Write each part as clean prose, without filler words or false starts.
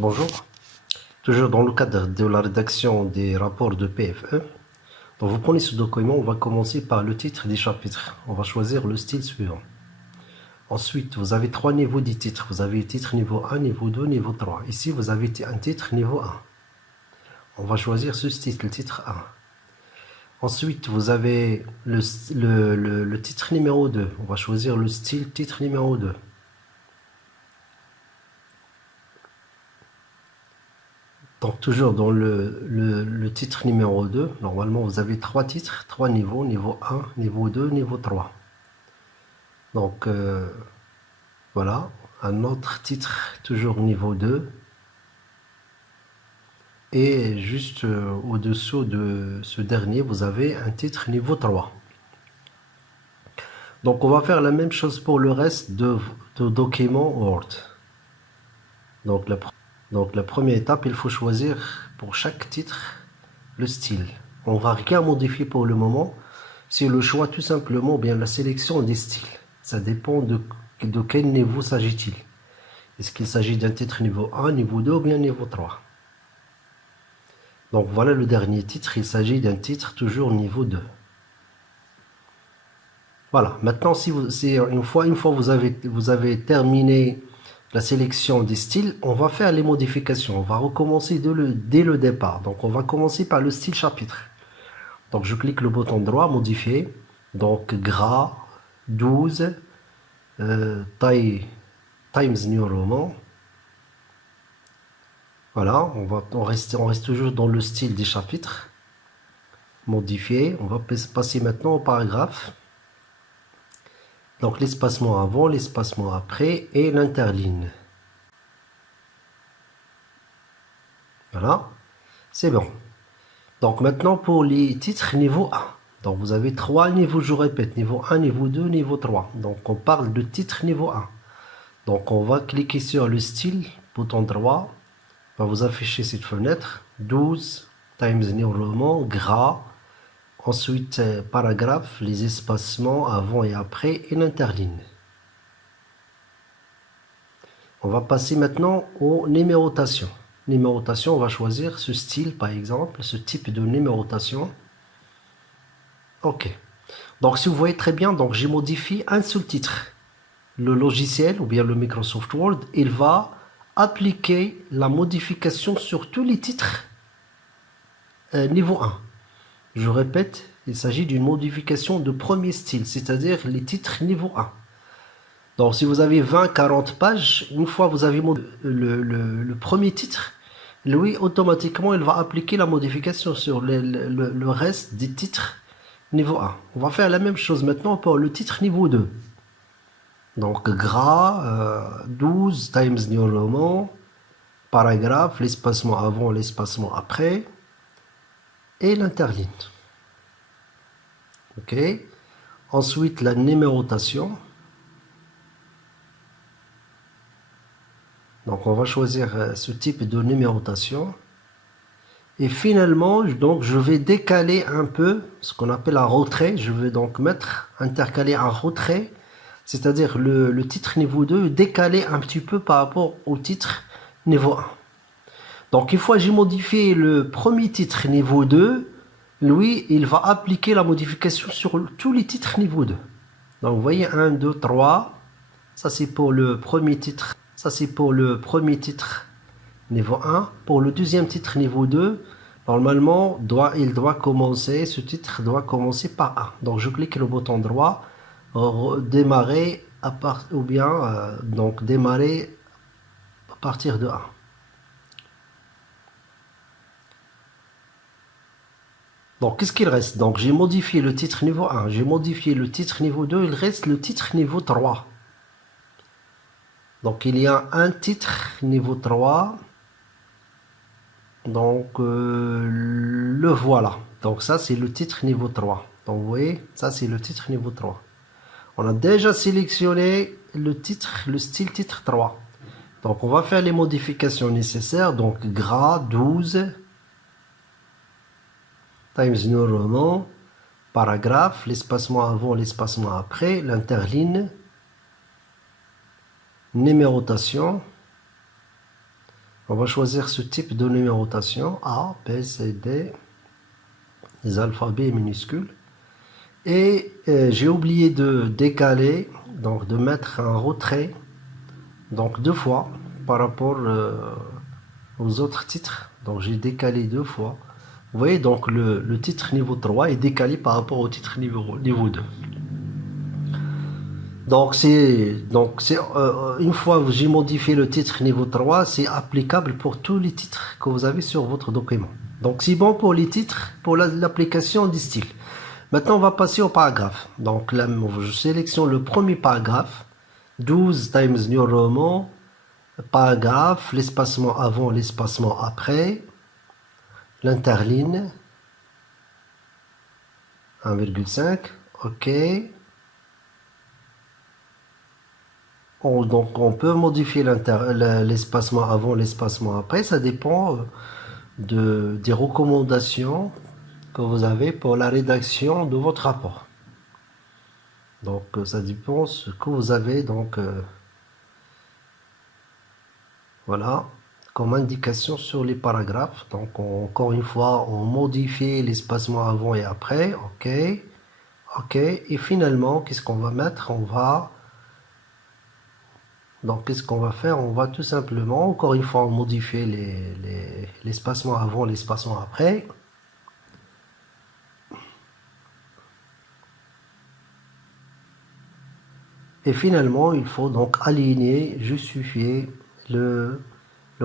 Bonjour, toujours dans le cadre de la rédaction des rapports de PFE. Donc vous prenez ce document, on va commencer par le titre des chapitres. On va choisir le style suivant. Ensuite, vous avez trois niveaux des titres. Vous avez le titre niveau 1, niveau 2, niveau 3. Ici, vous avez un titre niveau 1. On va choisir ce style, le titre 1. Ensuite, vous avez le titre numéro 2. On va choisir le style titre numéro 2. Donc toujours dans le titre numéro 2, normalement vous avez trois titres, trois niveaux, niveau 1, niveau 2, niveau 3. Donc voilà, un autre titre, toujours niveau 2. Et juste au-dessous de ce dernier, vous avez un titre niveau 3. Donc on va faire la même chose pour le reste de documents Word. Donc la première étape, il faut choisir pour chaque titre le style. On ne va rien modifier pour le moment. C'est le choix tout simplement, bien la sélection des styles. Ça dépend de quel niveau s'agit-il. Est-ce qu'il s'agit d'un titre niveau 1, niveau 2 ou bien niveau 3. Donc voilà le dernier titre, il s'agit d'un titre toujours niveau 2. Voilà, maintenant une fois vous avez terminé la sélection des styles, on va faire les modifications. On va recommencer dès le départ. Donc on va commencer par le style chapitre. Donc je clique le bouton droit, modifier. Donc gras, 12, Times New Roman. Voilà, on reste toujours dans le style des chapitres. Modifier, on va passer maintenant au paragraphe. Donc l'espacement avant, l'espacement après et l'interligne. Voilà, c'est bon. Donc maintenant pour les titres niveau 1. Donc vous avez trois niveaux, je répète, niveau 1, niveau 2, niveau 3. Donc on parle de titre niveau 1. Donc on va cliquer sur le style, bouton droit, va vous afficher cette fenêtre, 12, Times New Roman, gras, ensuite paragraphe, les espacements avant et après et l'interligne. On va passer maintenant aux numérotations. Numérotation, on va choisir ce style par exemple, ce type de numérotation. Ok. Donc si vous voyez très bien, donc j'ai modifié un seul titre. Le logiciel ou bien le Microsoft Word, il va appliquer la modification sur tous les titres niveau 1. Je répète, il s'agit d'une modification de premier style, c'est-à-dire les titres niveau 1. Donc si vous avez 20-40 pages, une fois vous avez le premier titre, lui automatiquement il va appliquer la modification sur le reste des titres niveau 1. On va faire la même chose maintenant pour le titre niveau 2. Donc gras, 12, Times New Roman, paragraphe, l'espacement avant, l'espacement après et l'interligne. Ok. Ensuite la numérotation. Donc on va choisir ce type de numérotation. Et finalement, donc je vais décaler un peu ce qu'on appelle un retrait. Je vais donc intercaler un retrait, c'est-à-dire le titre niveau 2 décaler un petit peu par rapport au titre niveau 1. Donc une fois que j'ai modifié le premier titre niveau 2, lui, il va appliquer la modification sur tous les titres niveau 2. Donc vous voyez 1, 2, 3. Ça c'est pour le premier titre. Ça c'est pour le premier titre niveau 1. Pour le deuxième titre niveau 2, normalement, ce titre doit commencer par 1. Donc je clique le bouton droit, démarrer démarrer à partir de 1. Donc qu'est-ce qu'il reste? Donc j'ai modifié le titre niveau 1, j'ai modifié le titre niveau 2, il reste le titre niveau 3. Donc il y a un titre niveau 3. Donc le voilà. Donc ça c'est le titre niveau 3. Donc vous voyez, ça c'est le titre niveau 3. On a déjà sélectionné le style titre 3. Donc on va faire les modifications nécessaires. Donc gras, 12, Times New Roman, paragraphe, l'espacement avant, l'espacement après, l'interligne, numérotation. On va choisir ce type de numérotation, A, B, C, D, les alphabets minuscules. Et j'ai oublié de décaler, donc de mettre un retrait, donc 2 fois par rapport aux autres titres. Donc j'ai décalé 2 fois. Vous voyez, donc le titre niveau 3 est décalé par rapport au titre niveau 2. Donc une fois que j'ai modifié le titre niveau 3, c'est applicable pour tous les titres que vous avez sur votre document. Donc c'est bon pour les titres, pour l'application des styles. Maintenant, on va passer au paragraphe. Donc là, je sélectionne le premier paragraphe, 12 Times New Roman, paragraphe, l'espacement avant, l'espacement après, l'interligne, 1,5, ok. Donc on peut modifier l'espacement avant, l'espacement après, ça dépend des recommandations que vous avez pour la rédaction de votre rapport. Donc ça dépend ce que vous avez, donc voilà, comme indication sur les paragraphes. Donc encore une fois, on modifie l'espacement avant et après, ok, ok, et finalement, qu'est-ce qu'on va mettre? Donc qu'est-ce qu'on va faire? On va tout simplement, encore une fois, modifier l'espacement avant, l'espacement après. Et finalement, il faut donc aligner, justifier le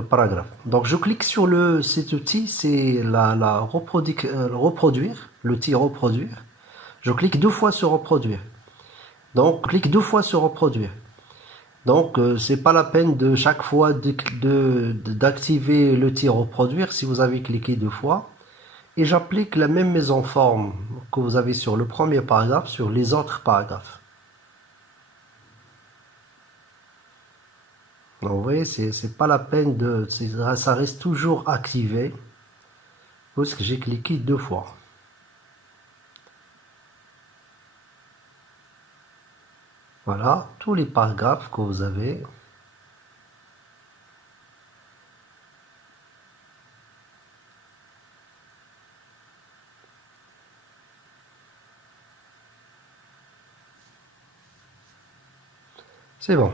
paragraphe. Donc je clique sur cet outil, c'est reproduire, l'outil reproduire. Je clique 2 fois sur reproduire. Donc clique 2 fois sur reproduire. Donc c'est pas la peine de chaque fois d'activer l'outil reproduire si vous avez cliqué 2 fois. Et j'applique la même mise en forme que vous avez sur le premier paragraphe sur les autres paragraphes. Donc, vous voyez, c'est pas la peine ça reste toujours activé parce que j'ai cliqué 2 fois. Voilà, tous les paragraphes que vous avez. C'est bon.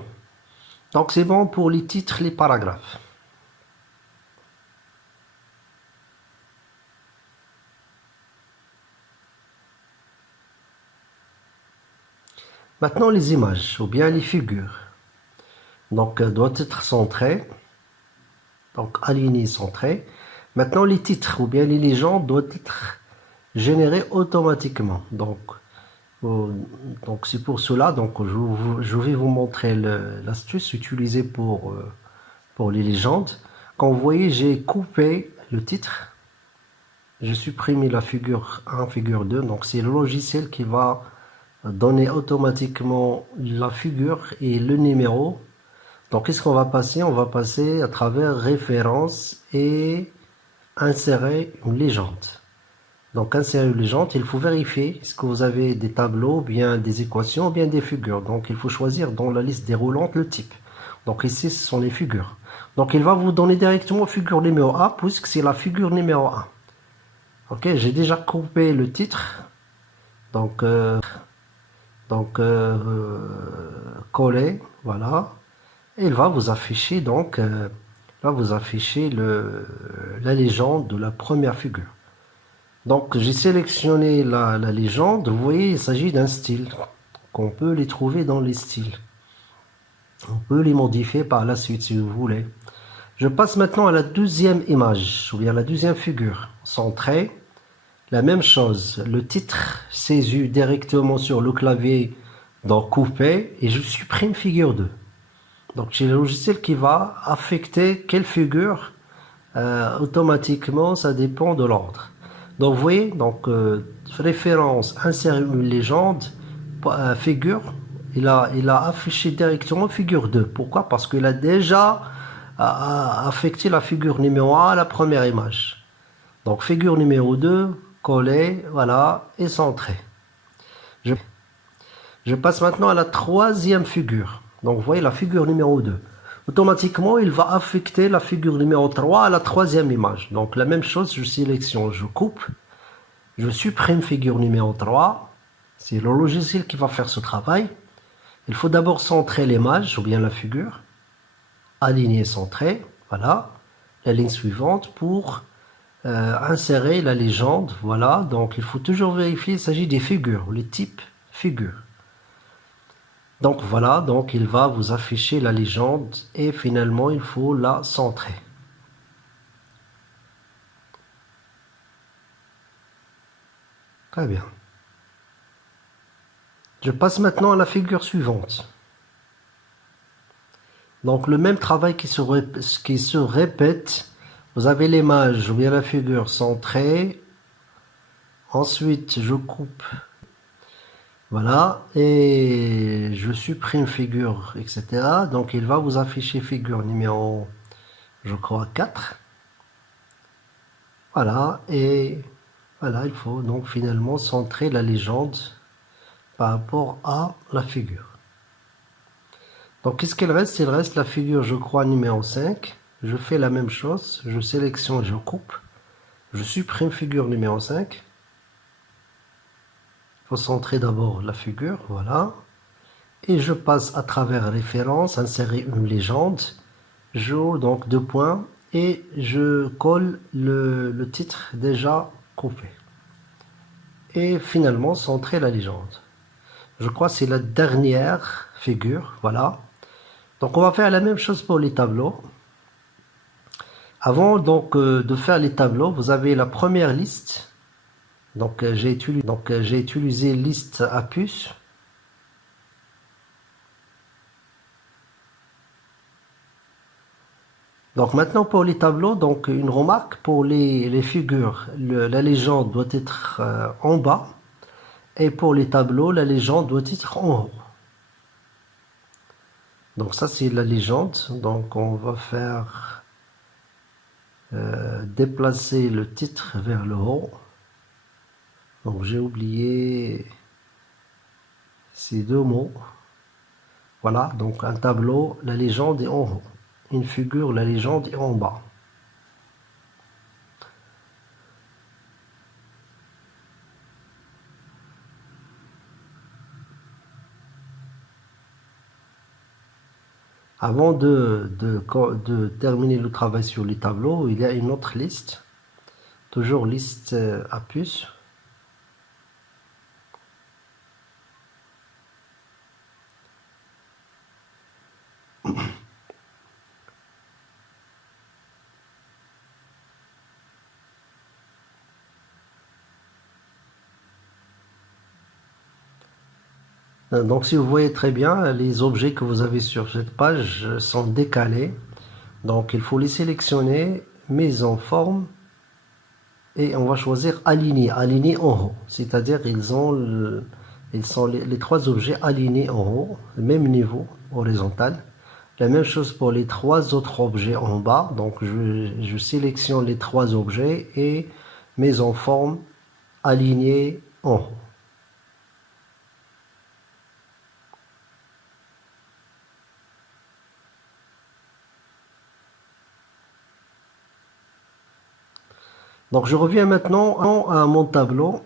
Donc c'est bon pour les titres, les paragraphes. Maintenant les images ou bien les figures. Donc doit être centré. Donc aligné, centré. Maintenant les titres ou bien les légendes doivent être générés automatiquement. Donc c'est pour cela, donc je vais vous montrer l'astuce utilisée pour les légendes. Quand vous voyez, j'ai coupé le titre, j'ai supprimé la figure 1, figure 2, donc c'est le logiciel qui va donner automatiquement la figure et le numéro. Donc qu'est-ce qu'on va passer? On va passer à travers référence et insérer une légende. Donc insérer une légende, il faut vérifier est-ce que vous avez des tableaux, bien des équations, bien des figures. Donc il faut choisir dans la liste déroulante le type. Donc ici ce sont les figures. Donc il va vous donner directement figure numéro 1 puisque c'est la figure numéro 1. Ok, j'ai déjà coupé le titre. Donc coller, voilà. Et il va vous afficher la légende de la première figure. Donc j'ai sélectionné la légende. Vous voyez, il s'agit d'un style qu'on peut les trouver dans les styles. On peut les modifier par la suite si vous voulez. Je passe maintenant à la deuxième image, ou bien la deuxième figure. Centré, la même chose. Le titre saisi directement sur le clavier, donc coupé, et je supprime figure 2. Donc j'ai le logiciel qui va affecter quelle figure automatiquement, ça dépend de l'ordre. Donc vous voyez, donc référence, insérer une légende, figure, il a affiché directement figure 2. Pourquoi? Parce qu'il a déjà affecté la figure numéro 1 à la première image. Donc figure numéro 2, coller, voilà, et centré. Je passe maintenant à la troisième figure. Donc vous voyez la figure numéro 2. automatiquement, il va affecter la figure numéro 3 à la troisième image. Donc la même chose, je sélectionne, je coupe, je supprime figure numéro 3. C'est le logiciel qui va faire ce travail. Il faut d'abord centrer l'image ou bien la figure, aligner, centrer, voilà, la ligne suivante pour insérer la légende, voilà. Donc il faut toujours vérifier, il s'agit des figures, les types figures. Donc voilà, donc il va vous afficher la légende et finalement il faut la centrer. Très bien. Je passe maintenant à la figure suivante. Donc le même travail qui se répète. Vous avez l'image ou bien la figure centrée. Ensuite, je coupe. Voilà. Et je supprime figure, etc. Donc il va vous afficher figure numéro, je crois, 4. Voilà. Et voilà, il faut donc finalement centrer la légende par rapport à la figure. Donc qu'est-ce qu'il reste? Il reste la figure, je crois, numéro 5. Je fais la même chose, je sélectionne, je coupe, je supprime figure numéro 5. Il faut centrer d'abord la figure, voilà. Et je passe à travers référence, insérer une légende. Je donc 2 points et je colle le titre déjà coupé. Et finalement centrer la légende. Je crois que c'est la dernière figure, voilà. Donc on va faire la même chose pour les tableaux. Avant donc de faire les tableaux, vous avez la première liste. Donc j'ai utilisé liste à puce. Donc maintenant pour les tableaux, donc une remarque pour les figures, la légende doit être en bas et pour les tableaux, la légende doit être en haut. Donc ça c'est la légende. Donc on va faire déplacer le titre vers le haut. Donc j'ai oublié ces deux mots. Voilà, donc un tableau, la légende est en haut. Une figure, la légende est en bas. Avant de terminer le travail sur les tableaux, il y a une autre liste. Toujours liste à puce. Donc si vous voyez très bien, les objets que vous avez sur cette page sont décalés. Donc il faut les sélectionner, mise en forme, et on va choisir aligner, aligner en haut. C'est-à-dire ils sont les trois objets alignés en haut, même niveau horizontal. La même chose pour les trois autres objets en bas. Donc je sélectionne les trois objets et mise en forme, aligner en haut. Donc je reviens maintenant à mon tableau.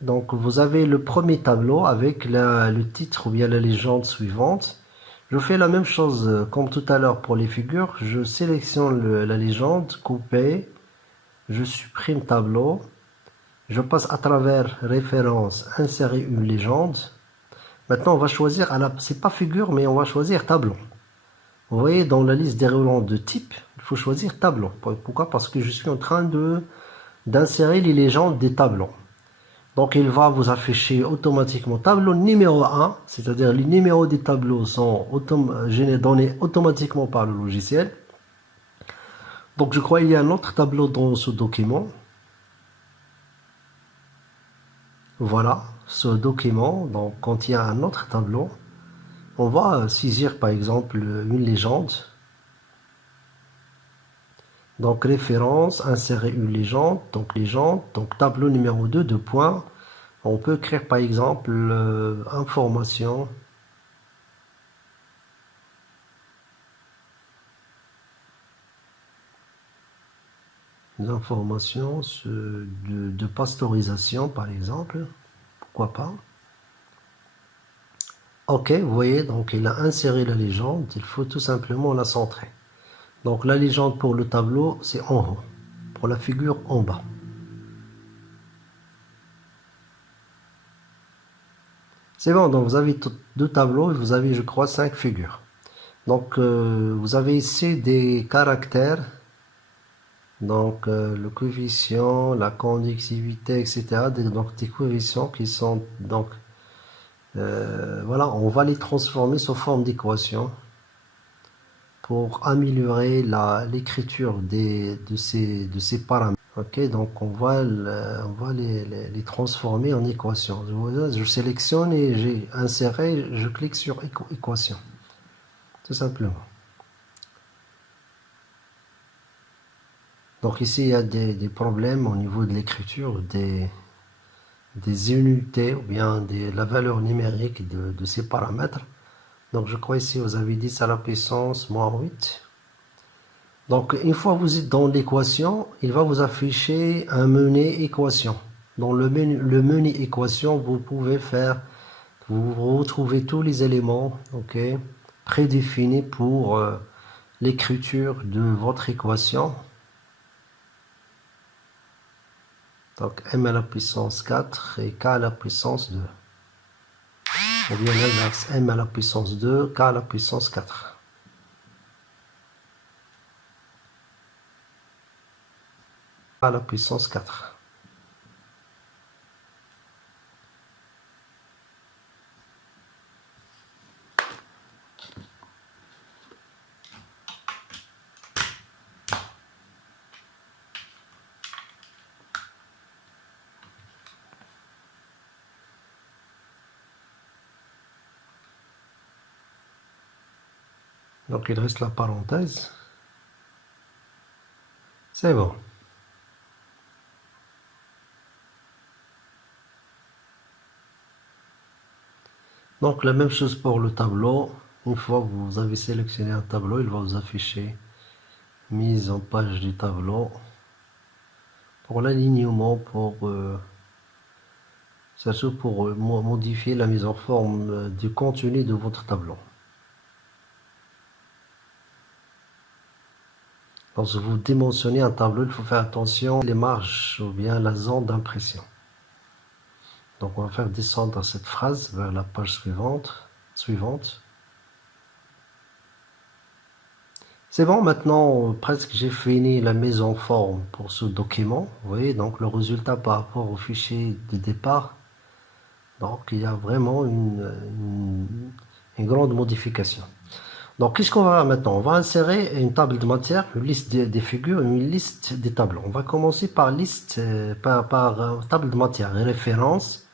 Donc vous avez le premier tableau avec le titre ou bien la légende suivante. Je fais la même chose comme tout à l'heure pour les figures. Je sélectionne la légende, couper, je supprime tableau. Je passe à travers référence, insérer une légende. Maintenant on va choisir, c'est pas figure mais on va choisir tableau. Vous voyez dans la liste déroulante de type, il faut choisir tableau. Pourquoi? Parce que je suis en train d'insérer les légendes des tableaux. Donc il va vous afficher automatiquement tableau numéro 1, c'est-à-dire les numéros des tableaux sont donnés automatiquement par le logiciel. Donc je crois qu'il y a un autre tableau dans ce document. Voilà, ce document donc, contient un autre tableau. On va saisir par exemple une légende. Donc référence, insérer une légende, donc tableau numéro 2, 2 points. On peut écrire par exemple information des informations de pasteurisation, par exemple. Pourquoi pas? Ok, vous voyez, donc il a inséré la légende, il faut tout simplement la centrer. Donc la légende pour le tableau, c'est en haut, pour la figure en bas. C'est bon, donc vous avez deux tableaux et vous avez, je crois, 5 figures. Donc vous avez ici des caractères, donc le coefficient, la conductivité, etc. Donc des coefficients qui sont, donc voilà, on va les transformer sous forme d'équations pour améliorer l'écriture de ces paramètres. Ok, donc on va les transformer en équations. Je sélectionne et j'ai inséré, je clique sur équation, tout simplement. Donc ici, il y a des problèmes au niveau de l'écriture des unités ou bien de la valeur numérique de ces paramètres. Donc je crois ici, vous avez 10 à la puissance moins 8. Donc une fois que vous êtes dans l'équation, il va vous afficher un menu équation. Dans le menu équation, vous pouvez faire, vous retrouvez tous les éléments, ok, prédéfinis pour l'écriture de votre équation. Donc m à la puissance 4 et k à la puissance 2. Ou bien l'inverse, m à la puissance 2, k à la puissance 4. À la puissance 4. Donc il reste la parenthèse. C'est bon. Donc la même chose pour le tableau. Une fois que vous avez sélectionné un tableau, il va vous afficher mise en page du tableau. Pour l'alignement, surtout pour modifier la mise en forme du contenu de votre tableau. Lorsque vous dimensionnez un tableau, il faut faire attention les marges ou bien la zone d'impression. Donc on va faire descendre cette phrase vers la page suivante. C'est bon, maintenant presque j'ai fini la mise en forme pour ce document. Vous voyez donc le résultat par rapport au fichier de départ. Donc il y a vraiment une grande modification. Donc qu'est-ce qu'on va faire maintenant? On va insérer une table de matière, une liste des figures, une liste des tableaux. On va commencer par liste, par table de matière et référence.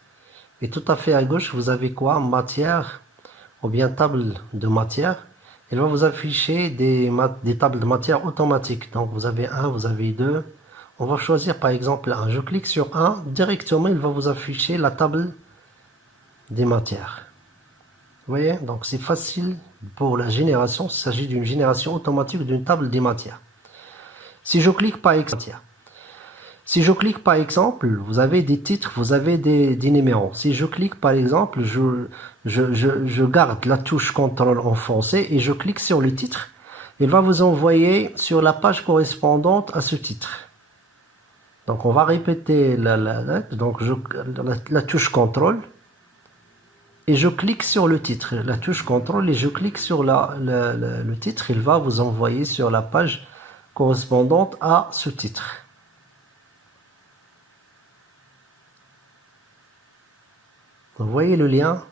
Et tout à fait à gauche, vous avez quoi? Matière ou bien table de matière. Il va vous afficher des tables de matière automatiques. Donc vous avez 1, vous avez 2. On va choisir par exemple 1. Je clique sur 1. Directement, il va vous afficher la table des matières. Vous voyez? Donc c'est facile pour la génération. Il s'agit d'une génération automatique d'une table des matières. Si je clique par exemple, vous avez des titres, vous avez des numéros. Si je clique par exemple, je garde la touche CTRL en français et je clique sur le titre. Il va vous envoyer sur la page correspondante à ce titre. Donc on va répéter la touche CTRL et je clique sur le titre. La touche CTRL et je clique sur le titre. Il va vous envoyer sur la page correspondante à ce titre. Vous voyez le lien,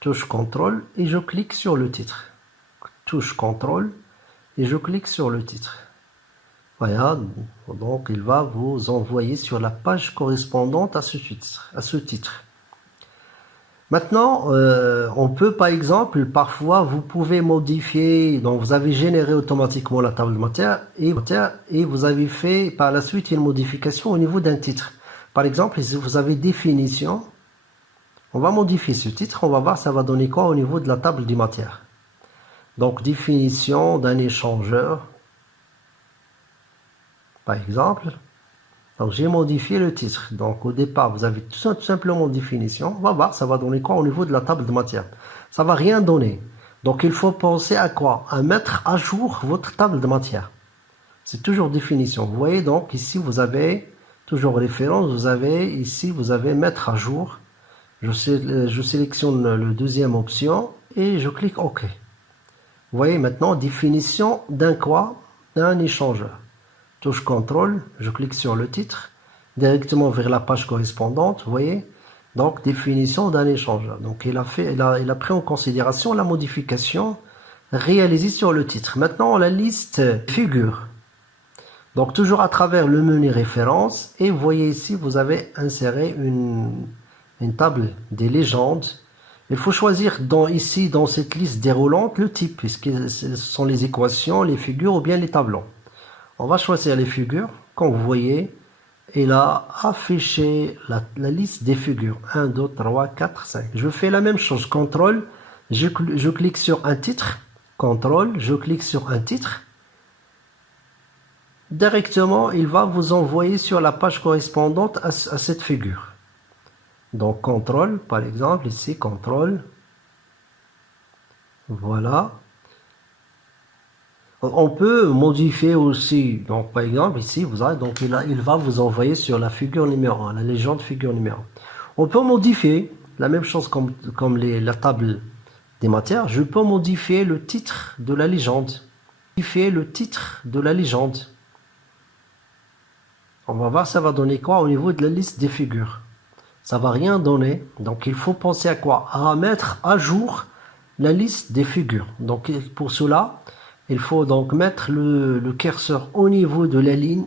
touche CTRL et je clique sur le titre. Touche CTRL et je clique sur le titre. Voilà, donc il va vous envoyer sur la page correspondante à ce titre. Maintenant, on peut par exemple, parfois vous pouvez modifier, donc vous avez généré automatiquement la table de matière et vous avez fait par la suite une modification au niveau d'un titre. Par exemple, si vous avez définition, on va modifier ce titre, on va voir ça va donner quoi au niveau de la table des matières. Donc définition d'un échangeur. Par exemple, donc j'ai modifié le titre. Donc au départ, vous avez tout simplement définition. On va voir, ça va donner quoi au niveau de la table de matière. Ça va rien donner. Donc il faut penser à quoi? À mettre à jour votre table de matière. C'est toujours définition. Vous voyez donc ici vous avez toujours référence. Vous avez ici vous avez mettre à jour. Je sélectionne le deuxième option et je clique OK. Vous voyez maintenant définition d'un quoi? D'un échangeur. Touche CTRL, je clique sur le titre, directement vers la page correspondante, vous voyez. Donc définition d'un échangeur. Donc il a pris en considération la modification réalisée sur le titre. Maintenant la liste figure. Donc toujours à travers le menu référence, et vous voyez ici vous avez inséré une table des légendes. Il faut choisir ici dans cette liste déroulante le type, puisque ce sont les équations, les figures ou bien les tableaux. On va choisir les figures. Comme vous voyez, il a affiché la liste des figures. 1, 2, 3, 4, 5. Je fais la même chose. CTRL, je clique sur un titre. CTRL, je clique sur un titre. Directement, il va vous envoyer sur la page correspondante à cette figure. Donc, CTRL, par exemple, ici, CTRL. Voilà. On peut modifier aussi, donc par exemple ici, vous avez, donc il va vous envoyer sur la figure numéro 1, la légende figure numéro 1. On peut modifier, la même chose comme la table des matières, je peux modifier le titre de la légende. Modifier le titre de la légende. On va voir ça va donner quoi au niveau de la liste des figures. Ça va rien donner, donc il faut penser à quoi? À mettre à jour la liste des figures. Donc pour cela, il faut donc mettre le curseur au niveau de la ligne.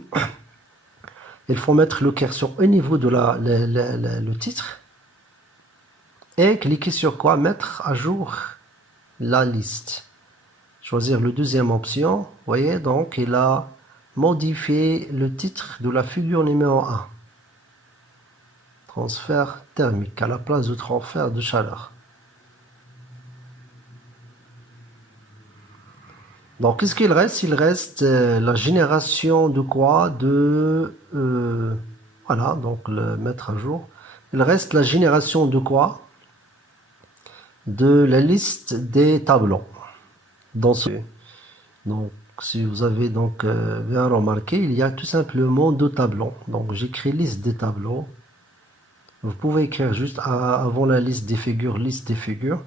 Il faut mettre le curseur au niveau de le titre. Et cliquer sur quoi? Mettre à jour la liste. Choisir la deuxième option. Vous voyez, donc il a modifié le titre de la figure numéro 1. Transfert thermique à la place de transfert de chaleur. Donc, qu'est-ce qu'il reste? Il reste la génération de quoi? Voilà, donc le mettre à jour. Il reste la génération de quoi? De la liste des tableaux. Donc, si vous avez donc bien remarqué, il y a tout simplement deux tableaux. Donc, j'écris liste des tableaux. Vous pouvez écrire juste avant la liste des figures, liste des figures.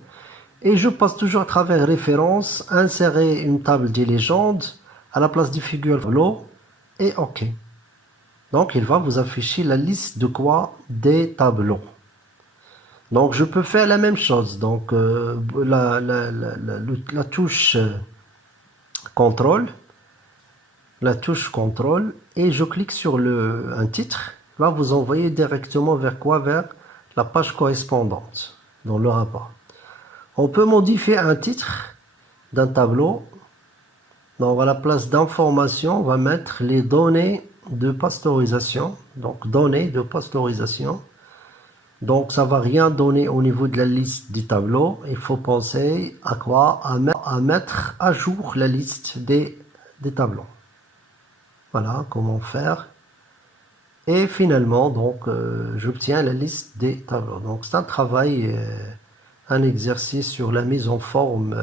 Et je passe toujours à travers référence, insérer une table des légendes à la place des figures tableau et OK. Donc il va vous afficher la liste de quoi? Des tableaux. Donc je peux faire la même chose. Donc la touche CTRL, et je clique sur un titre. Il va vous envoyer directement vers quoi? Vers la page correspondante dans le rapport. On peut modifier un titre d'un tableau. Donc à la place d'information, on va mettre les données de pasteurisation. Donc données de pasteurisation. Donc ça va rien donner au niveau de la liste des tableaux. Il faut penser à quoi? À mettre à jour la liste des tableaux. Voilà comment faire. Et finalement, donc j'obtiens la liste des tableaux. Donc c'est un travail, un exercice sur la mise en forme